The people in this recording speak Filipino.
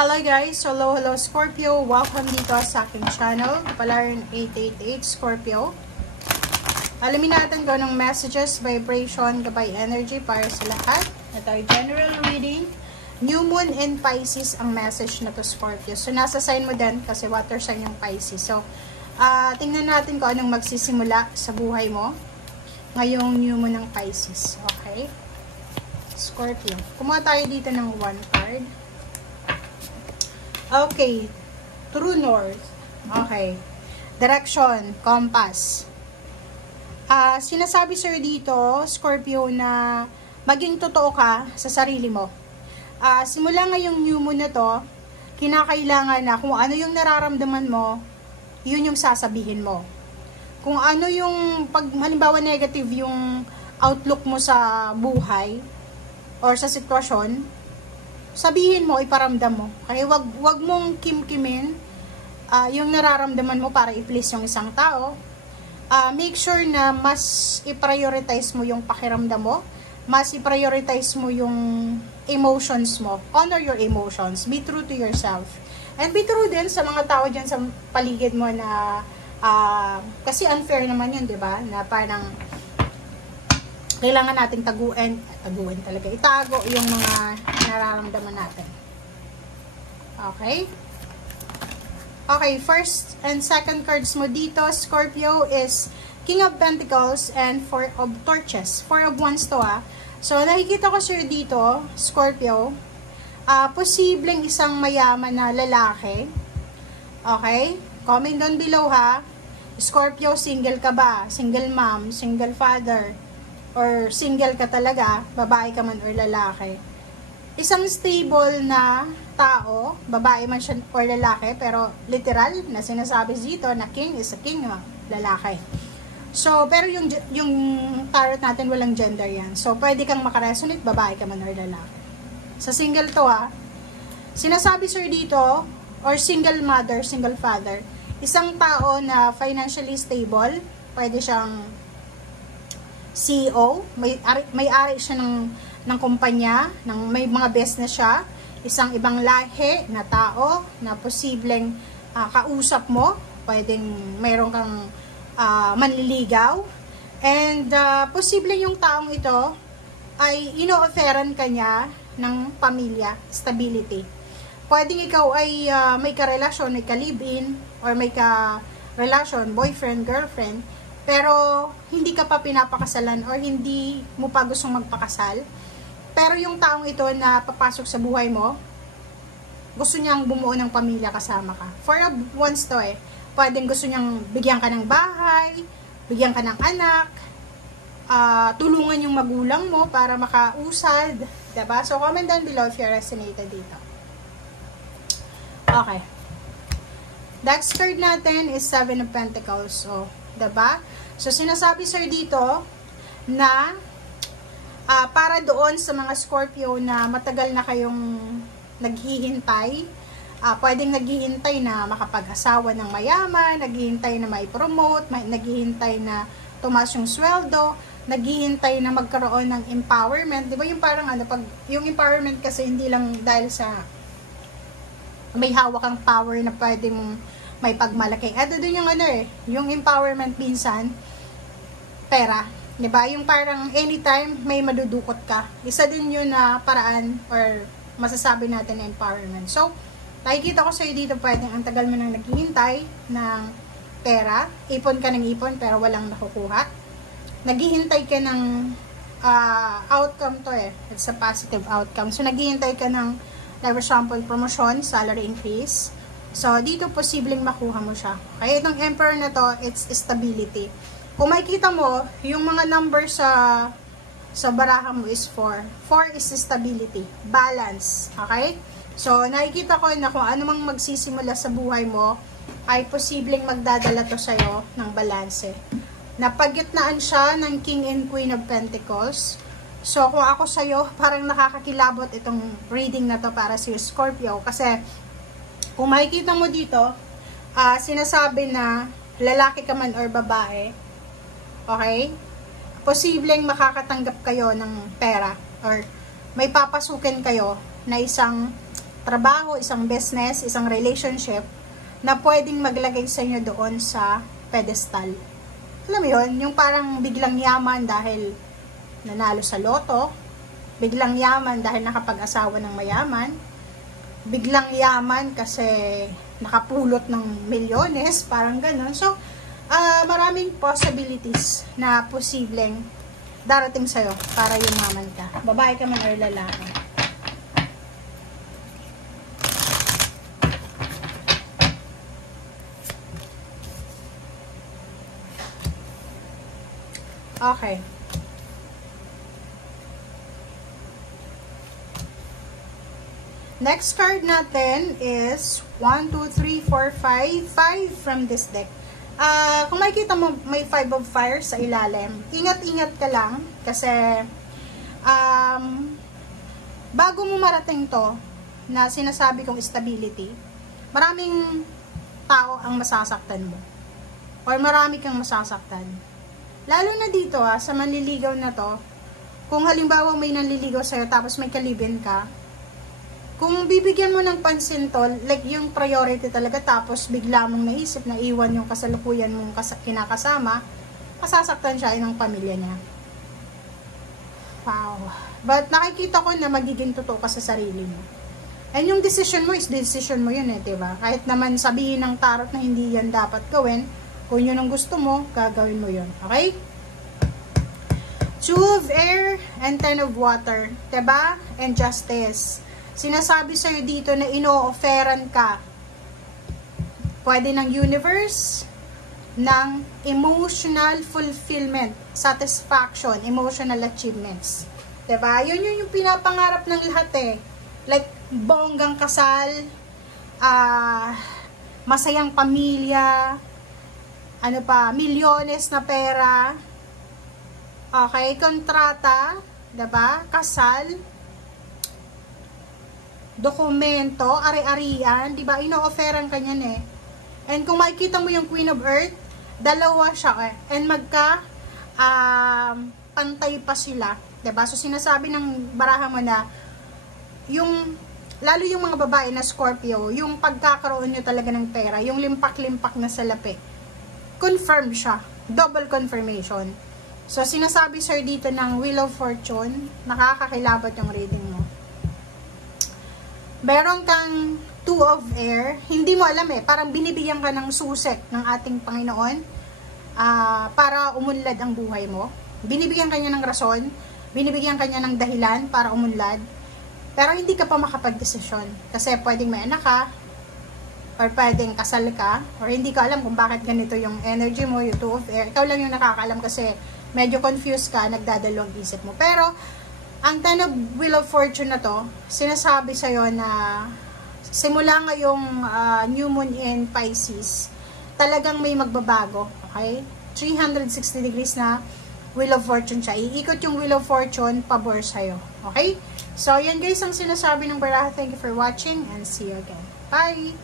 Hello guys! Hello Scorpio! Welcome dito sa aking channel, Palarin 888 Scorpio. Alamin natin kung anong messages, vibration, gabay energy para sa lahat. Ito ay general reading. New Moon in Pisces ang message na to, Scorpio. So, nasa sign mo din kasi water sign yung Pisces. So, tingnan natin kung anong magsisimula sa buhay mo ngayong New Moon ng Pisces. Okay? Scorpio. Kumuha tayo dito ng one card. Okay. True North. Okay. Direction. Compass. Sinasabi sir dito, Scorpio, na maging totoo ka sa sarili mo. Simula ngayong new moon na to, kinakailangan na kung ano yung nararamdaman mo, yun yung sasabihin mo. Kung ano yung, halimbawa negative yung outlook mo sa buhay or sa sitwasyon, sabihin mo, iparamdam mo. Kaya wag mong kimkimin yung nararamdaman mo para i-please yung isang tao. Make sure na mas i-prioritize mo yung pakiramdam mo, mas i-prioritize mo yung emotions mo. Honor your emotions. Be true to yourself. And be true din sa mga tao dyan sa paligid mo na kasi unfair naman yun, di ba? Na parang kailangan nating taguin talaga. Itago yung mga nararamdaman natin. Okay? Okay, first and second cards mo dito, Scorpio, is King of Pentacles and Four of Torches. Four of Wands to So, nakikita ko sir dito, Scorpio, posibleng isang mayaman na lalaki. Okay? Comment down below ha. Scorpio, single ka ba? Single mom, single father, or single ka talaga, babae ka man or lalaki. Isang stable na tao, babae man siya or lalaki, pero literal na sinasabi dito na king is a king, lalaki. So, pero yung tarot natin walang gender yan. So, pwede kang makaresonate, babae ka man or lalaki. Sa single to sinasabi sir dito, or single mother, single father, isang tao na financially stable, pwede siyang CEO, may-ari siya ng kumpanya, may mga business siya, isang ibang lahi na tao na posibleng kausap mo, pwedeng mayroon kang manliligaw, and posibleng yung taong ito ay ino-offeran kanya ng pamilya, stability. Pwedeng ikaw ay may karelasyon, may ka-live-in, or may ka-relasyon, boyfriend, girlfriend, pero hindi ka pa pinapakasalan or hindi mo pa gustong magpakasal. Pero yung taong ito na papasok sa buhay mo, gusto niyang bumuo ng pamilya kasama ka. For a once to pwedeng gusto niyang bigyan ka ng bahay, bigyan ka ng anak, tulungan yung magulang mo para makausad. Diba? So, comment down below if you're resonated dito. Okay. Next card natin is Seven of Pentacles. So, diba? So, sinasabi sir dito na para doon sa mga Scorpio na matagal na kayong naghihintay, pwedeng naghihintay na makapag-asawa ng mayaman, naghihintay na mai-promote, naghihintay na tumaas yung sweldo, naghihintay na magkaroon ng empowerment. Di ba yung parang pag yung empowerment kasi hindi lang dahil sa may hawak ang power na pwede mong may pagmalaki. Doon yung yung empowerment minsan, pera. Diba? Yung parang anytime may madudukot ka. Isa din yun na paraan or masasabi natin na empowerment. So, nakikita ko sa'yo dito pwedeng ang tagal mo nang naghihintay ng pera. Ipon ka ng ipon pero walang nakukuha. Naghihintay ka ng outcome to It's a positive outcome. So, naghihintay ka ng, like for example, promotion, salary increase. So, dito posibleng makuha mo siya. Kaya itong emperor na to, it's stability. Kung makikita mo, yung mga number sa baraha mo is 4. 4 is stability, balance. Okay? So, nakikita ko na kung ano mang magsisimula sa buhay mo, ay posibleng magdadala to sa'yo ng balanse. Napagitnaan siya ng King and Queen of Pentacles. So, kung ako sa'yo, parang nakakakilabot itong reading na to para sa Scorpio. Kasi, kung makikita mo dito, sinasabi na lalaki ka man or babae, okay? Posibleng makakatanggap kayo ng pera or may papasukin kayo na isang trabaho, isang business, isang relationship na pwedeng maglagay sa inyo doon sa pedestal. Alam mo yun, yung parang biglang yaman dahil nanalo sa loto, biglang yaman dahil nakapag-asawa ng mayaman, biglang yaman kasi nakapulot ng milyones, parang ganun. So, maraming possibilities na posibleng darating sa'yo para yumaman ka. Babae ka man or lalaki. Okay. Next card natin is 1, 2, 3, 4, 5. 5 from this deck. Kung makikita mo, may 5 of fire sa ilalim. Ingat-ingat ka lang kasi bago mo marating to na sinasabi kong stability, maraming tao ang masasaktan mo. Or marami kang masasaktan. Lalo na dito sa manliligaw na to, kung halimbawa may nanliligaw sa'yo tapos may kalibin ka, kung bibigyan mo ng pansin to, like yung priority talaga, tapos bigla mong naisip na iwan yung kasalukuyan mong kinakasama, masasaktan siya ng pamilya niya. Wow. But nakikita ko na magiging totoo ka sa sarili mo. And yung decision mo is decision mo yun diba? Kahit naman sabihin ng tarot na hindi yan dapat gawin, kung yun ang gusto mo, gagawin mo yun. Okay? 2 of air and 10 of water. Diba? And justice. Sinasabi sa'yo dito na ino-offeran ka. Pwede ng universe, ng emotional fulfillment, satisfaction, emotional achievements. Diba? Yun yung pinapangarap ng lahat Like, bonggang kasal, masayang pamilya, milyones na pera, okay, kontrata, diba, kasal, dokumento, ari-arian, diba, ino-offeran ka niyan And kung makikita mo yung Queen of Earth, dalawa siya and pantay pa sila, diba, so sinasabi ng baraha mo na, lalo yung mga babae na Scorpio, yung pagkakaroon nyo talaga ng pera, yung limpak-limpak na salapi, confirm siya. Double confirmation. So, sinasabi sir dito ng Wheel of Fortune, nakakakilabot yung reading mo. Meron kang 2 of air, hindi mo alam parang binibigyan ka ng susek ng ating Panginoon para umunlad ang buhay mo. Binibigyan ka niya ng rason, binibigyan ka niya ng dahilan para umunlad, pero hindi ka pa makapag-desisyon. Kasi pwedeng may anak ka, or pwedeng kasal ka, or hindi ka alam kung bakit ganito yung energy mo, yung 2 of air. Ikaw lang yung nakakaalam kasi medyo confused ka, nagdadalawang isip mo. Pero, ang 10 of Wheel of Fortune na to, sinasabi sa'yo na simula ngayong New Moon in Pisces, talagang may magbabago. Okay? 360 degrees na Wheel of Fortune siya. Iikot yung Wheel of Fortune, pabor sa'yo. Okay? So, yan guys ang sinasabi ng baraha. Thank you for watching and see you again. Bye!